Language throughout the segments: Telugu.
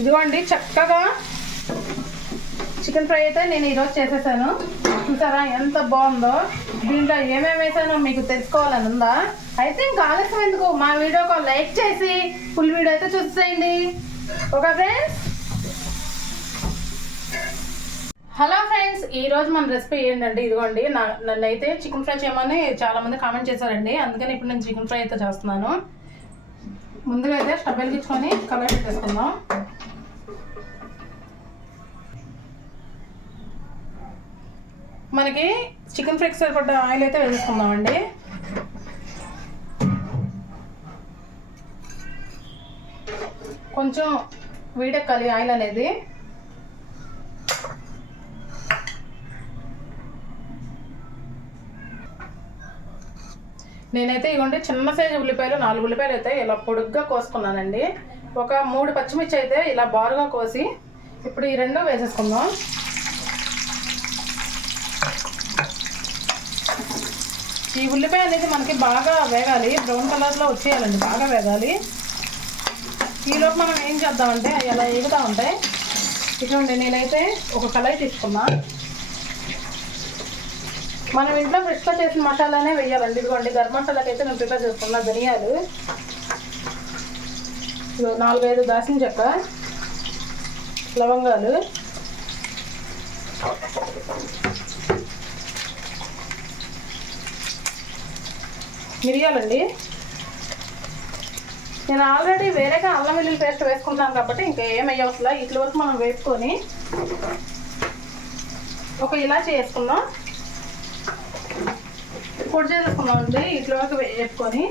ఇదిగోండి చక్కగా చికెన్ ఫ్రై అయితే నేను ఈరోజు చేసేసాను. చూసారా ఎంత బాగుందో? దీంట్లో ఏమేమి వేసానో మీకు తెలుసుకోవాలని ఉందా? అయితే ఇంకా ఆలస్యం ఎందుకు? మా వీడియోకి లైక్ చేసి ఫుల్ వీడియో అయితే చూసేయండి. Okay friends? హలో ఫ్రెండ్స్ ఈ రోజు మన రెసిపీ ఏంటంటే ఇదిగోండి నా నన్ను అయితే చికెన్ ఫ్రై చేయమని చాలా మంది కామెంట్ చేశారండి. అందుకని ఇప్పుడు నేను చికెన్ ఫ్రై అయితే చేస్తున్నాను. ముందుగా అయితే స్టవ్ వెలిగించుకొని కలర్ పెట్టేసుకుందాం. మనకి చికెన్ ఫ్రైకి సరిపడ్డ ఆయిల్ అయితే వేసుకుందామండి కొంచెం వేడెక్కాలి ఆయిల్ అనేది. నేనైతే ఇవ్వండి చిన్న సైజు ఉల్లిపాయలు నాలుగు ఉల్లిపాయలు అయితే ఇలా పొడుగ్గా కోసుకున్నానండి. ఒక మూడు పచ్చిమిర్చి అయితే ఇలా బారుగా కోసి ఇప్పుడు ఈ రెండు వేసేసుకుందాం. ఈ ఉల్లిపాయ అనేది మనకి బాగా వేగాలి. బ్రౌన్ కలర్లో వచ్చేయాలండి. బాగా వేగాలి. ఈలోపు మనం ఏం చేద్దామంటే అవి అలా ఎగుతూ ఉంటాయి. ఇటువంటి నేనైతే ఒక కళాయి తీసుకున్నా. మనం ఇంట్లో ఫ్రెష్గా చేసిన మసాలానే వేయాలండి. ఇదిగోండి గరం మసాలాకి అయితే నేను ప్రిపేర్ చేసుకున్నా ధనియాలు. నాలుగైదు దాసిన చెక్క లవంగాలు. మిరియాలండి. నేను ఆల్రెడీ వేరేగా అల్లం వెల్లుల్లి పేస్ట్ వేసుకుంటాను కాబట్టి ఇంకా ఏం వేయవసలా. ఇట్ల వరకు మనం వేసుకొని ఒక ఇలాచి వేసుకుందాం. పొడి చేసుకుందాం అండి. ఇట్ల వరకు వేసుకొని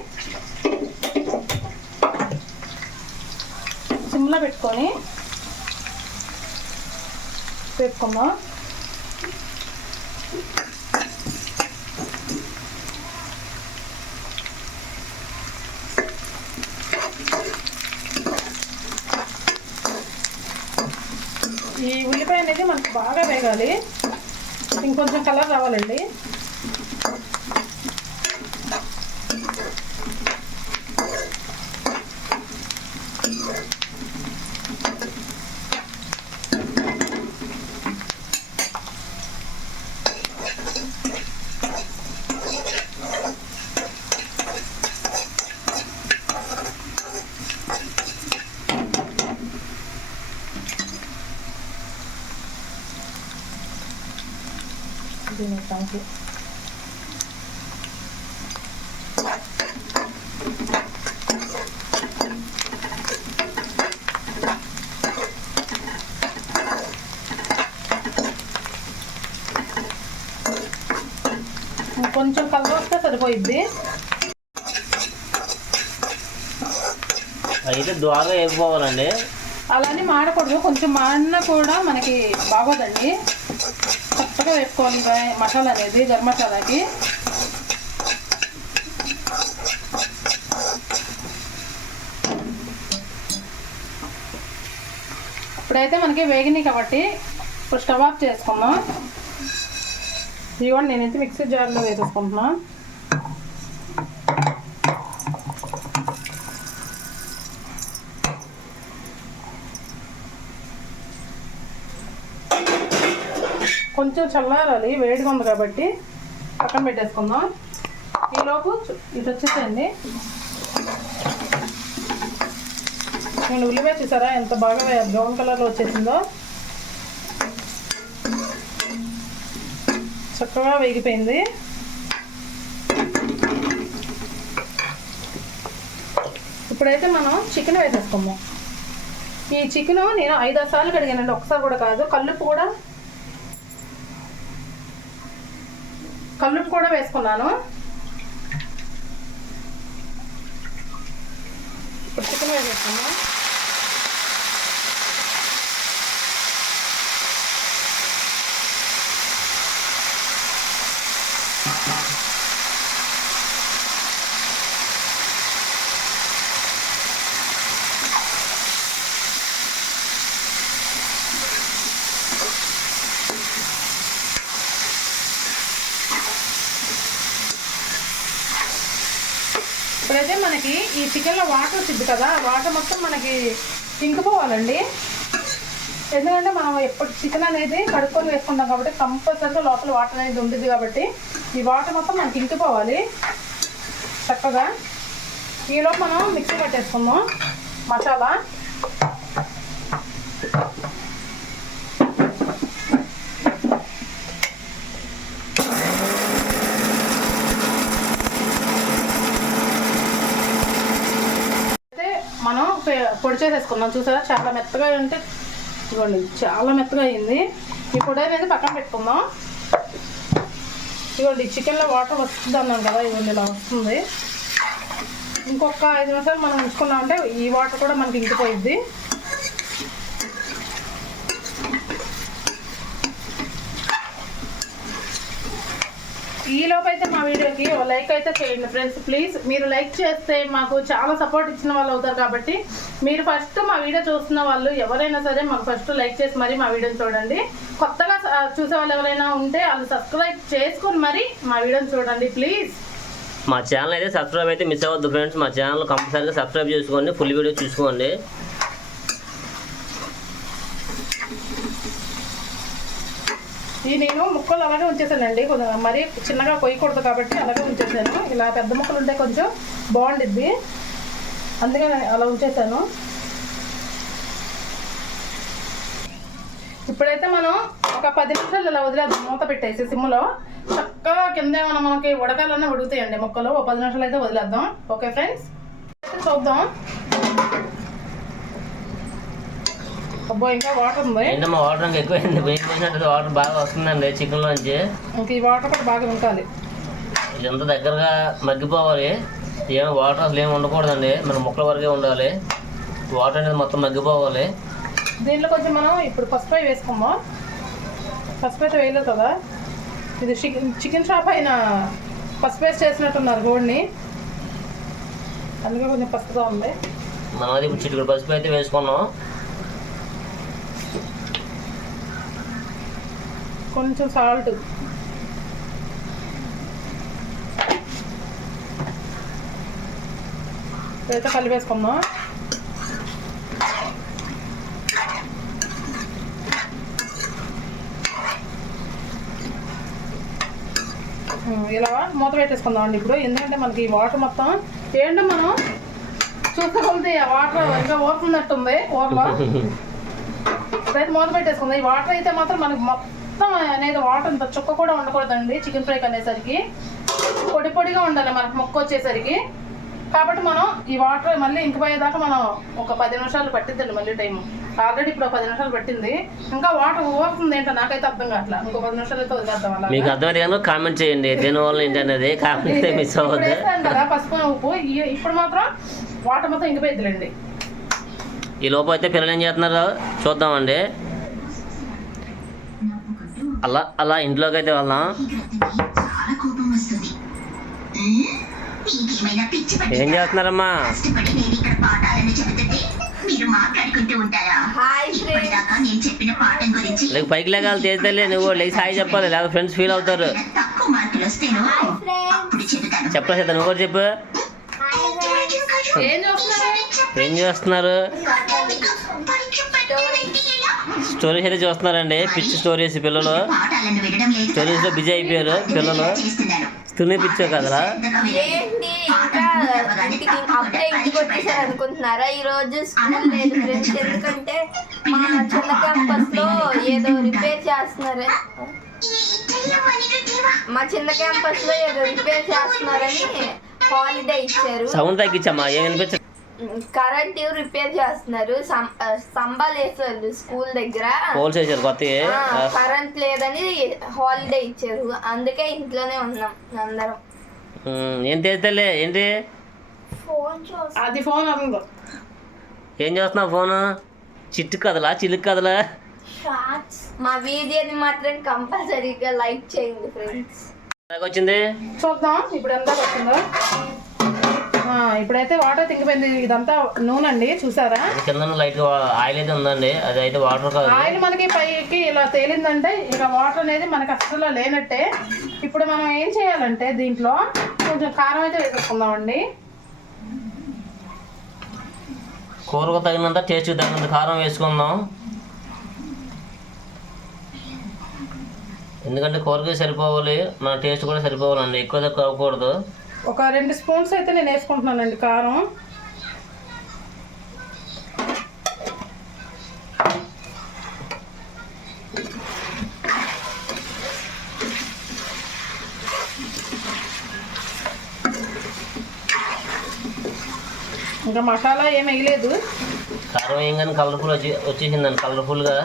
సిమ్లో పెట్టుకొని వేసుకుందాం ఈ ఉల్లిపాయ అనేది మనకు బాగా వేగాలి. ఇంకొంచెం కలర్ రావాలండి. దీనికి కొంచెం కలర్ వస్తే సరిపోయిద్ది. అయితే ద్వారా వేగిపోవాలండి అలానే మాడకూడదు. కొంచెం మాడినా కూడా మనకి బాగోదండి. చక్కగా వేసుకోవాలి మసాలా అనేది గరం మసాలాకి. ఇప్పుడైతే మనకి వేగినాయి కాబట్టి ఇప్పుడు స్టవ్ ఆఫ్ చేసుకుందాం. ఇదిగోండి నేనైతే మిక్సీ జార్లో వేసేసుకుంటున్నాను కొంచెం చల్లారాలి వేడిగా ఉంది కాబట్టి పక్కన పెట్టేసుకుందాం. ఈలోపు ఇది వచ్చేసేయండి. నేను ఉల్లిపాయ చూసారా ఎంత బాగా బ్రౌన్ కలర్లో వచ్చేసిందో. చక్కగా వేగిపోయింది. ఇప్పుడైతే మనం చికెన్ వేసేసుకుందాం. ఈ చికెన్ నేను ఐదారు సార్లు కడిగానండి ఒకసారి కూడా కాదు కల్లుపు కూడా కల్లుప్పు కూడా వేసుకున్నాను. ఇప్పుడు చికెన్ వేసేస్తాను ఇప్పుడైతే మనకి ఈ చికెన్లో వాటర్ వచ్చింది కదా వాటర్ మొత్తం మనకి ఇంకిపోవాలండి. ఎందుకంటే మనం ఎప్పుడు చికెన్ అనేది కడుక్కొని వేసుకుంటాం కాబట్టి కంపల్సరీగా లోపల వాటర్ అనేది ఉంటుంది కాబట్టి ఈ వాటర్ మొత్తం మనకి ఇంకిపోవాలి చక్కగా. ఈలోపు మనం మిక్సీ పట్టేసుకుందాం. మసాలా అయితే మనం పె- పొడి చేసేసుకున్నాం చూసారా? చాలా మెత్తగా అంటే ఇదిగోండి చాలా మెత్తగా అయింది ఈ పొడి అనేది పక్కన పెట్టుకుందాం. ఇదిగోండి చికెన్లో వాటర్ వస్తుంది అన్నాం కదా ఇదిగోండి ఇలా వస్తుంది. ఇంకొక ఐదు నిమిషాలు మనం ఉంచుకున్నామంటే ఈ వాటర్ కూడా మనకి ఇంకిపోయిద్ది. ఈ లోపు అయితే మా వీడియోకి ఓ లైక్ అయితే చేయండి ఫ్రెండ్స్ ప్లీజ్ మీరు లైక్ చేస్తే మాకు చాలా సపోర్ట్ ఇచ్చిన వాళ్ళు అవుతారు కాబట్టి మీరు ఫస్ట్ మా వీడియో చూస్తున్న వాళ్ళు ఎవరైనా సరే మాకు ఫస్ట్ లైక్ చేసి మరి మా వీడియోని చూడండి. కొత్తగా చూసే వాళ్ళు ఎవరైనా ఉంటే వాళ్ళు సబ్స్క్రైబ్ చేసుకొని మరి మా వీడియోని చూడండి ప్లీజ్ మా ఛానల్ అయితే సబ్స్క్రైబ్ అయితే మిస్ అవ్వద్దు ఫ్రెండ్స్ మా ఛానల్ కంపల్సరీగా సబ్స్క్రైబ్ చేసుకోండి. ఫుల్ వీడియో చూసుకోండి. ఈ నేను ముక్కలు అలాగే ఉంచేసానండి. కొంచెం మరీ చిన్నగా కొయ్యకూడదు కాబట్టి అలాగే ఉంచేసాను. ఇలా పెద్ద ముక్కలు ఉంటే కొంచెం బాగుండిద్ది. అందుకని అలా ఉంచేసాను. ఇప్పుడైతే మనం ఒక పది నిమిషాలు ఇలా వదిలేద్దాం. మూత పెట్టేసి సిమ్లో చక్కగా కింద ఏమైనా మనకి ఉడకాలన్నా ఉడుగుతాయండి ముక్కలు. ఒక పది నిమిషాలు అయితే వదిలేద్దాం. Okay friends? చూద్దాం. అబ్బో ఇంకా వాటర్ ఉంది. ఏంటమ్మా వాటర్ ఇంకా ఎక్కువైంది వెయిట్ చేసినట్టు వాటర్ బాగా వస్తుందండి చికెన్లోంచి. ఇంక ఈ వాటర్ కూడా బాగా ఉండాలి. ఇదంతా దగ్గరగా మగ్గిపోవాలి? ఏం వాటర్ అసలు ఏమి ఉండకూడదండి. మన ముక్కల వరకే ఉండాలి. వాటర్ అనేది మొత్తం మగ్గిపోవాలి. దీంట్లో కొంచెం మనం ఇప్పుడు పసుపు అయి వేసుకుందాం పసుపు అయితే వేయలేదు కదా? ఇది చికెన్ చికెన్ షాప్ అయిన పసుపు వేసి చేసినట్టున్నారు గోడిని అందుకే కొంచెం పసుపుగా ఉంది. మనం అది ఇప్పుడు చిటికడు పసుపు అయితే వేసుకున్నాం. కొంచెం సాల్ట్. ఇదైతే కలిపేసుకుందాం. ఇలా మూత పెట్టేసుకుందాం అండి ఇప్పుడు. ఎందుకంటే మనకి ఈ వాటర్ మొత్తం ఏంటో మనం ఆ వాటర్ ఇంకా ఊరుతున్నట్టుంది ఊర్లో ఇప్పుడైతే మూత పెట్టేసుకుందాం. ఈ వాటర్ అయితే మాత్రం మనకి మొత్తం అనేది వాటర్ ఇంత చుక్క కూడా ఉండకూడదండి చికెన్ ఫ్రైకి అనేసరికి పొడి పొడిగా ఉండాలి మనకు మొక్క వచ్చేసరికి. కాబట్టి మనం ఈ వాటర్ మళ్ళీ ఇంకిపోయేదాకా మనం ఒక పది నిమిషాలు పట్టిద్దండి మళ్ళీ టైం ఆల్రెడీ ఇప్పుడు పది నిమిషాలు పట్టింది. ఇంకా వాటర్ ఊరుతుంది ఏంటో నాకైతే అర్థం కావట్లా. ఇంకో పది నిమిషాలు అయితే వదిలేద్దాం అలా మీకు కామెంట్ చేయండి. దీనివల్ల ఏంటనేది మిస్ అవ్వద్దు. కదా పసుపు ఉప్పు. ఇప్పుడు మాత్రం వాటర్ మొత్తం ఇంకిపోయిద్దిలేండి. ఈ లోపు అయితే పిల్లలు ఏం చేస్తున్నారు? చూద్దామండి. అలా అలా ఇంట్లోకి అయితే వెళ్దాం ఏం? చేస్తున్నారమ్మా? లేక పైకి లేగాలి చేస్తే నువ్వు లేక సాయి చెప్పాలి లేక ఫ్రెండ్స్ ఫీల్ అవుతారు. చెప్పరా సీత నువ్వు కూడా చెప్పు. ఏం? చూస్తున్నారు? స్టోరీస్ అయితే చూస్తున్నారండి. పిచ్చి స్టోరీస్ పిల్లలు. స్టోరీస్లో బిజీ అయిపోయారు పిల్లలు. తుని పిచ్చో కదరా. ఏంటి? ఇంకా ఇంటికి అప్పుడే ఇంటికి వచ్చేసారు అనుకుంటున్నారా? ఈ రోజు స్కూల్ లేదు ఫ్రెండ్స్ ఎందుకంటే మా చిన్న క్యాంపస్లో ఏదో రిపేర్ చేస్తున్నారు. మా చిన్న క్యాంపస్లో ఏదో రిపేర్ చేస్తున్నారని హాలిడే ఇచ్చారు. సౌండ్ తగ్గించమ్మా. ఏం వినిపించ కరెంట్ రిపేర్ చేస్తున్నారు. సం- ఆ, స్తంభాలు వేసారు స్కూల్ దగ్గర. పోల్స్ వేసారు కొత్తగా కరెంట్ లేదని హాలిడే ఇచ్చారు. అందుకే ఇంట్లోనే ఉన్నాం అందరం. ఏం తెస్తలే ఏంటి? ఫోన్ అది ఫోన్ ఏం చేస్తున్నావు ఫోను? చిట్టు కదలా చిలుకు కదలా మా వీడియోని మాత్రం కంపల్సరీగా లైక్ చేయండి ఫ్రెండ్స్. వచ్చింది చూద్దాం. ఇప్పుడు ఎంత వచ్చిందో ఇప్పుడైతే వాటర్ తింగిపోయింది. ఇదంతా నూనె అండి చూసారా కింద లైట్ ఆయిల్ అయితే ఉందండి. అది అయితే వాటర్ ఆయిల్ మనకి పైకి ఇలా తేలిందంటే ఇక వాటర్ అనేది మనకి అసలు లేనట్టే. ఇప్పుడు మనం ఏం చేయాలంటే దీంట్లో కొంచెం కారం అయితే వేసేసుకుందామండి. కూరకు తగినంత టేస్ట్ తగినంత కారం వేసుకుందాం. ఎందుకంటే కూరకి సరిపోవాలి. మన టేస్ట్ కూడా సరిపోవాలండి. ఎక్కువ తక్కువ అవ్వకూడదు ఒక రెండు స్పూన్స్ అయితే నేను వేసుకుంటున్నానండి కారం. ఇంకా మసాలా ఏం వేయలేదు. కారం వేయంగానే కలర్ఫుల్ వచ్చి వచ్చేసిందండి కలర్ఫుల్గా.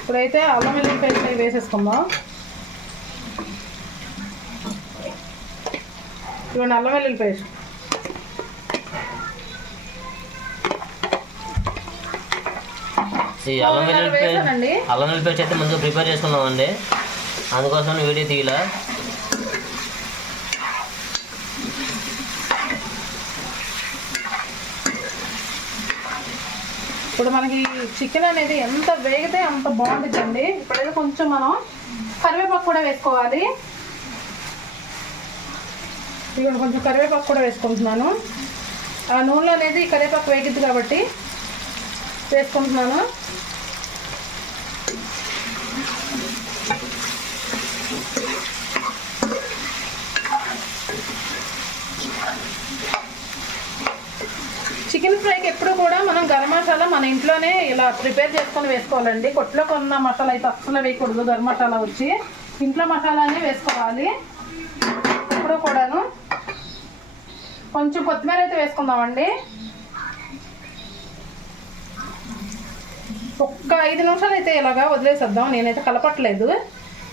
ఇప్పుడైతే అల్లం వెల్లుల్లి పేస్ట్ వేసేసుకుందాం. ఇవ్వండి అల్లం వెల్లుల్లి పేస్ట్. ఈ అల్లం వెల్లుల్లి పేస్ట్ అల్లం వెల్లుల్లి పేస్ట్ అయితే ముందుగా ప్రిపేర్ చేసుకున్నామండి అందుకోసం వీడియో తీయలా. ఇప్పుడు మనకి చికెన్ అనేది ఎంత వేగితే అంత బాగుంటుందండి. ఇప్పుడైతే కొంచెం మనం కరివేపాకు కూడా వేసుకోవాలి. ఇక్కడ కొంచెం కరివేపాకు కూడా వేసుకుంటున్నాను. ఆ నూనెలో అనేది కరివేపాకు వేగిద్ది కాబట్టి వేసుకుంటున్నాను. చికెన్ ఫ్రైకి ఎప్పుడు కూడా మనం గరం మసాలా మన ఇంట్లోనే ఇలా ప్రిపేర్ చేసుకొని వేసుకోవాలండి. కొట్లో కొన్న మసాలా అయితే అస్సలు వేయకూడదు. గరం మసాలా వచ్చి ఇంట్లో మసాలానే వేసుకోవాలి. ఎప్పుడు కూడాను. కొంచెం కొత్తిమీర అయితే వేసుకుందామండి. ఒక్క ఐదు నిమిషాలు అయితే ఇలాగా వదిలేసేద్దాం. నేనైతే కలపట్లేదు.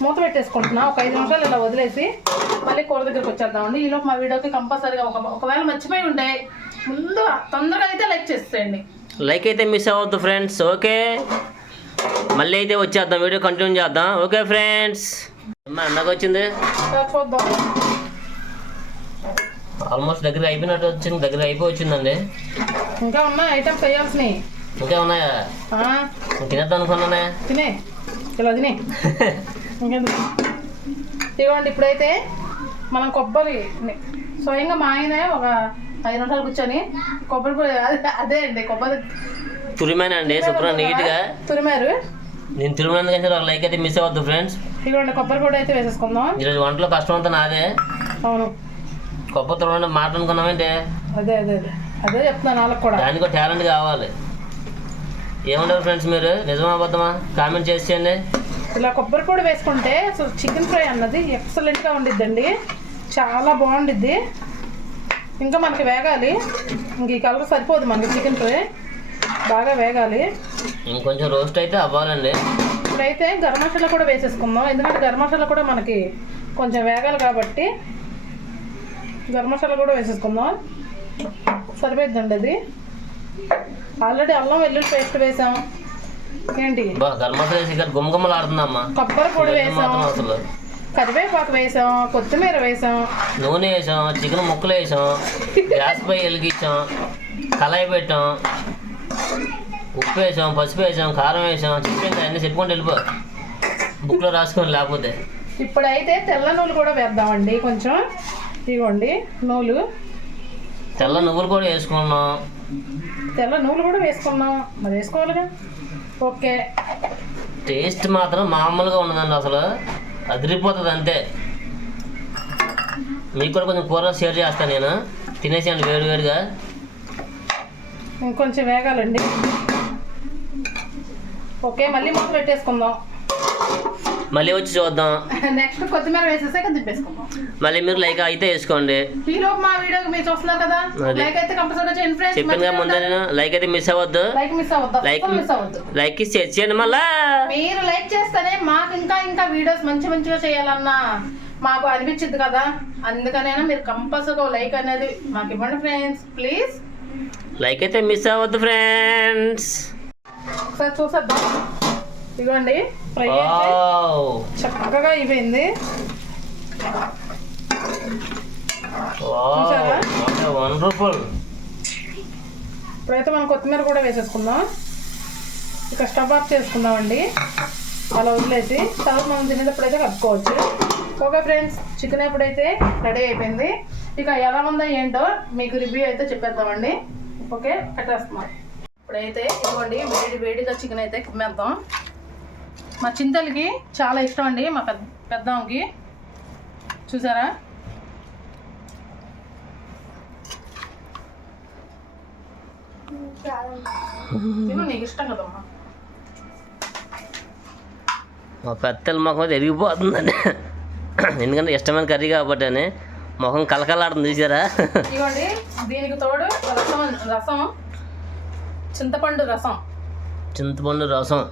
మూత పెట్టేసుకుంటున్నా. ఒక ఐదు నిమిషాలు ఇలా వదిలేసి మళ్ళీ కూర దగ్గరికి వచ్చేద్దామండి. ఈలోపు మా వీడియోకి కంపల్సరీగా ఒక ఒకవేళ మర్చిపోయి ఉంటే ముందు తొందరగా అయితే లైక్ చేసేయండి. లైక్ అయితే మిస్ అవ్వద్దు ఫ్రెండ్స్. ఓకే? మళ్ళీ అయితే వచ్చేద్దాం. వీడియో కంటిన్యూ చేద్దాం. Okay friends? అమ్మా అన్నకు వచ్చింది? చూద్దాం. ఆల్మోస్ట్ దగ్గర అయిపోయినట్టు వచ్చింది దగ్గర అయిపోయి వచ్చిందండి ఇంకా ఉన్నాయి ఐటమ్స్ వేయాల్సినవి ఇంకా ఉన్నాయా? తినేద్దాం అనుకున్నానే. తినే. ఇలా తినే. ఇదిగోండి ఇప్పుడైతే మనం కొబ్బరి స్వయంగా మా ఆయనే ఒక ఐదు నిమిషాలు కూర్చొని కొబ్బరి పొడి అదే అండి కొబ్బరి. తురిమానండి శుభ్రం నీట్గా. తురిమారు. నేను ఒక లైక్ అయితే మిస్ అవ్వద్దు ఫ్రెండ్స్. ఇదిగోండి కొబ్బరి పొడి అయితే వేసేసుకుందాం. ఈరోజు వంటలో కష్టం అంతా నాదే. అవును. కొబ్బరి తురమంటే మాట అనుకున్నామంటే అదే అదే అదే. అదే చెప్తున్నాను వాళ్ళకి కూడా. దానికి టాలెంట్ కావాలి. ఏమంటారు ఫ్రెండ్స్ మీరు? నిజమా అబద్ధమా? కామెంట్ చేసేయండి ఇలా కొబ్బరి పొడి వేసుకుంటే అసలు చికెన్ ఫ్రై అన్నది ఎక్సలెంట్గా ఉండిద్దండి. చాలా బాగుండిద్ది. ఇంకా మనకి వేగాలి. ఇంక ఈ కలర్ సరిపోదు మనకి చికెన్ ఫ్రై. బాగా వేగాలి. ఇంకొంచెం రోస్ట్ అయితే అవ్వాలండి. ఇప్పుడైతే గరం మసాలా కూడా వేసేసుకుందాం. ఎందుకంటే గరం మసాలా కూడా మనకి కొంచెం వేగాలి కాబట్టి గరం మసాలా కూడా వేసేసుకుందాం. సరిపోద్దండి అది. ఆల్రెడీ అల్లం వెల్లుల్లి పేస్ట్ వేసాం. ఏంటి? గరం మసాలా వేసి ఆడుతుందమ్మా కొబ్బరి పొడి వేసాం. అసలు. కరివేపాకు వేసాం కొత్తిమీర వేసాం. నూనె వేసాం చికెన్ ముక్కలు వేసాం గ్యాస్ పై వెలిగించాం కళాయి పెట్టాం ఉప్పు వేసాం పసుపు వేసాం కారం వేసాం చికెన్ అన్నీ చెప్పుకుంటూ వెళ్ళిపో. బుక్లో రాసుకొని లేకపోతే. ఇప్పుడైతే తెల్ల నూలు కూడా వేద్దామండి కొంచెం. ఇదిగోండి నూలు. తెల్ల నువ్వులు కూడా వేసుకున్నాం. తెల్ల నూలు కూడా వేసుకున్నాం. మరి వేసుకోవాలిగా? ఓకే. టేస్ట్ మాత్రం మామూలుగా ఉండదండి అసలు. అదిరిపోతుంది అంతే. మీకు కూడా కొంచెం కూర షేర్ చేస్తాను నేను. తినేసేయండి వేడి వేడిగా ఇంకొంచెం వేగాలండి. ఓకే మళ్ళీ మూత పెట్టేసుకుందాం. మళ్ళీ వచ్చి చూద్దాం. నెక్స్ట్ కొత్తిమీర వేసేసాక దింపేసుకుందాం మళ్ళీ మీరు లైక్ అయితే వేసుకోండి. ఈలోపు మా వీడియోకి మీరు చూస్తున్నారు కదా. లైక్ అయితే కంపల్సరీ చేయండి ఫ్రెండ్స్ చెప్పాను ముందే నేను లైక్ అయితే మిస్ అవ్వద్దు. లైక్ మిస్ అవ్వద్దు లైక్ మిస్ అవ్వద్దు. లైక్ షేర్ చేయండి మళ్ళా. మీరు లైక్ చేస్తేనే మాకు ఇంకా ఇంకా వీడియోస్ మంచి మంచిగా చేయాలన్నా మాకు అనిపించింది కదా. అందుకనైనా మీరు కంపల్సరీగా లైక్ అనేది మాకు ఇవ్వండి ఫ్రెండ్స్ ప్లీజ్ లైక్ అయితే మిస్ అవ్వద్దు ఫ్రెండ్స్ ఒకసారి చూసేద్దాం. ఇదిగోండి ఫ్రై అయితే చక్కగా అయిపోయింది? వండర్ఫుల్. ఇప్పుడైతే మనం కొత్తిమీర కూడా వేసేసుకుందాం. ఇక స్టవ్ ఆఫ్ చేసుకుందామండి. అలా వదిలేసి తర్వాత మనం తినేటప్పుడు అయితే కలుపుకోవచ్చు. ఓకే ఫ్రెండ్స్ చికెన్ ఎప్పుడైతే రెడీ అయిపోయింది. ఇక ఎలా ఉందో ఏంటో మీకు రివ్యూ అయితే చెప్పేద్దామండి. ఓకే పెట్టేస్తున్నాం ఇప్పుడైతే ఇదిగోండి వేడి వేడిగా చికెన్ అయితే కుమ్మేద్దాం. మా చింతలకి చాలా ఇష్టం అండి మా పెద్ద పెద్దమ్మకి. చూసారా? నీకు ఇష్టం కదమ్మా. మా పెద్దల ముఖం అయితే ఎరిగిపోతుందండి. ఎందుకంటే ఇష్టమైన కర్రీ కాబట్టి అని ముఖం కలకలాడుతుంది చూసారా? ఇదిగోండి దీనికి తోడు రసం రసం. చింతపండు రసం. చింతపండు రసం.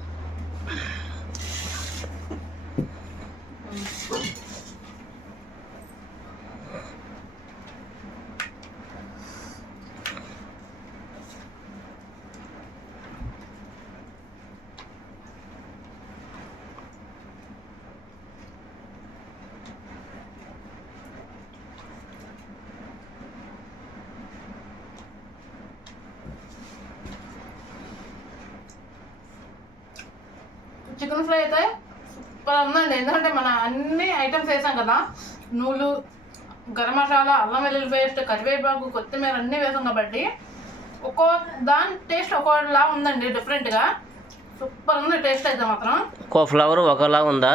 చికెన్ ఫ్రై అయితే సూపర్ ఉందండి. ఎందుకంటే మన అన్ని ఐటమ్స్ వేసాం కదా. నూలు గరం మసాలా అల్లం వెల్లుల్లి పేస్ట్ కరివేపాకు కొత్తిమీర అన్నీ వేసాం కాబట్టి ఒక్కో దాని టేస్ట్ ఒక్కోలా ఉందండి డిఫరెంట్గా సూపర్ ఉంది టేస్ట్ అయితే మాత్రం. ఒక్కో ఫ్లవర్ ఒకలా ఉందా?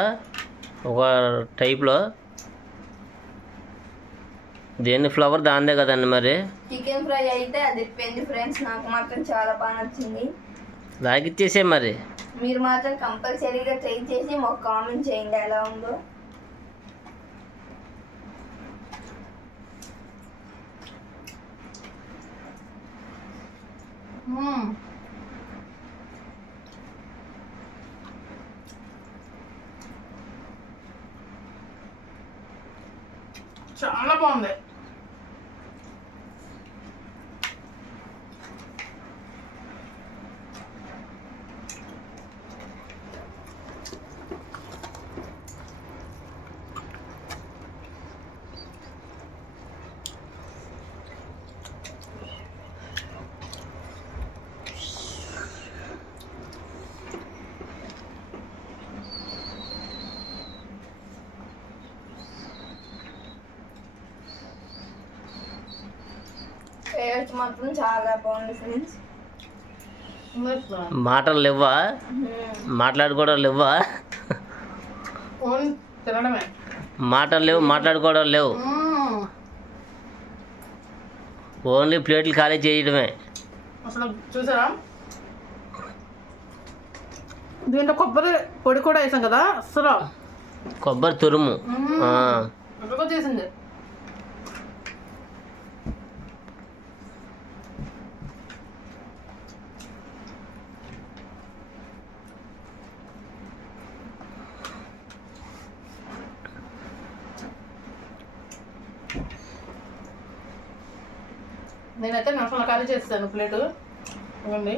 ఒక టైప్లో. దేని ఫ్లవర్ దాందే కదండి మరి? చికెన్ ఫ్రై అయితే అది పెంది ఫ్రెండ్స్. నాకు మాత్రం చాలా బాగా నచ్చింది. లాగిచ్చేసే మరి. మీరు మాత్రం కంపల్సరీగా ట్రై చేసి మాకు కామెంట్ చేయండి ఎలా ఉందో. చాలా బాగుంది. టేస్ట్ మాత్రం చాలా బాగుంది ఫ్రెండ్స్ మాటలు లేవా మాట్లాడుకోవడం లేవా ఓన్ తినడమే. మాటలు లేవు మాట్లాడుకోవడం లేవు. ఓన్లీ ప్లేట్లు ఖాళీ చేయడమే. అసలు చూసారా? దీంట్లో కొబ్బరి పొడి కూడా వేసాం కదా అసలు కొబ్బరి తురుము. చేసింది నేనైతే చేస్తాను ప్లేటు ఇవ్వండి.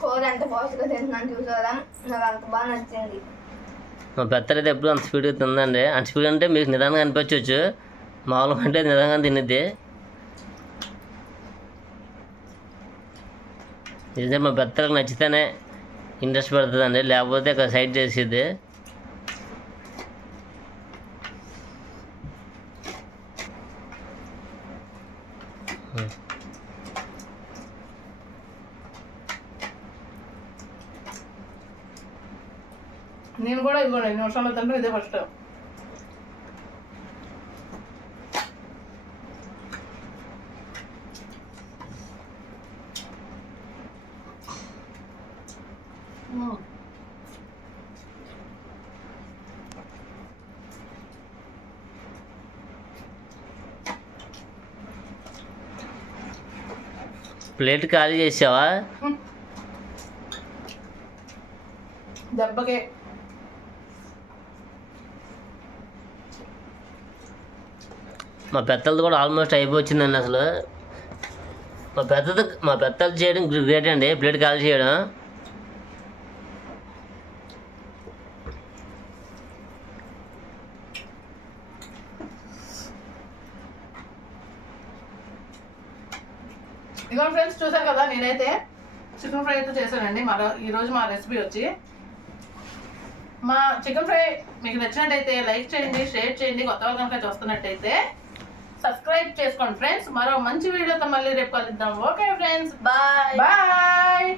కూర ఎంత పాస్ట్గా తింటున్నాను చూసారా? నాకు అంత బాగా నచ్చింది. మా పెద్దలైతే ఎప్పుడు అంత స్పీడ్గా తిందండి అంత స్పీడ్ అంటే మీకు నిదానంగా అనిపించవచ్చు మామూలుగా అంటే నిదానంగా తినిద్ది. నిజంగా మా భర్తలకు నచ్చితేనే ఇంట్రెస్ట్ పడుతుందండి. లేకపోతే ఇక్కడ సైడ్ చేసేది. నేను కూడా ఇదిగోండి ఎన్ని వర్షాలు తండ్రి ఇదే ఫస్ట్ ప్లేట్ ఖాళీ చేసావా? దెబ్బకే. మా పెద్దలది కూడా ఆల్మోస్ట్ అయిపోయిందండి అసలు. మా పెద్దది మా పెద్దలు చేయడం గ్రేట్ అండి. ప్లేట్ ఖాళీ చేయడం ఇదిగో ఫ్రెండ్స్ చూసారు కదా నేనైతే చికెన్ ఫ్రై అయితే చేశానండి. మరో ఈరోజు మా రెసిపీ వచ్చి మా చికెన్ ఫ్రై మీకు నచ్చినట్టయితే లైక్ చేయండి షేర్ చేయండి. కొత్త వాళ్ళు కనుక చూస్తున్నట్టయితే సబ్స్క్రైబ్ చేసుకోండి ఫ్రెండ్స్. మరో మంచి వీడియోతో మళ్ళీ రేపు కలుద్దాం. Okay friends. బాయ్. బాయ్.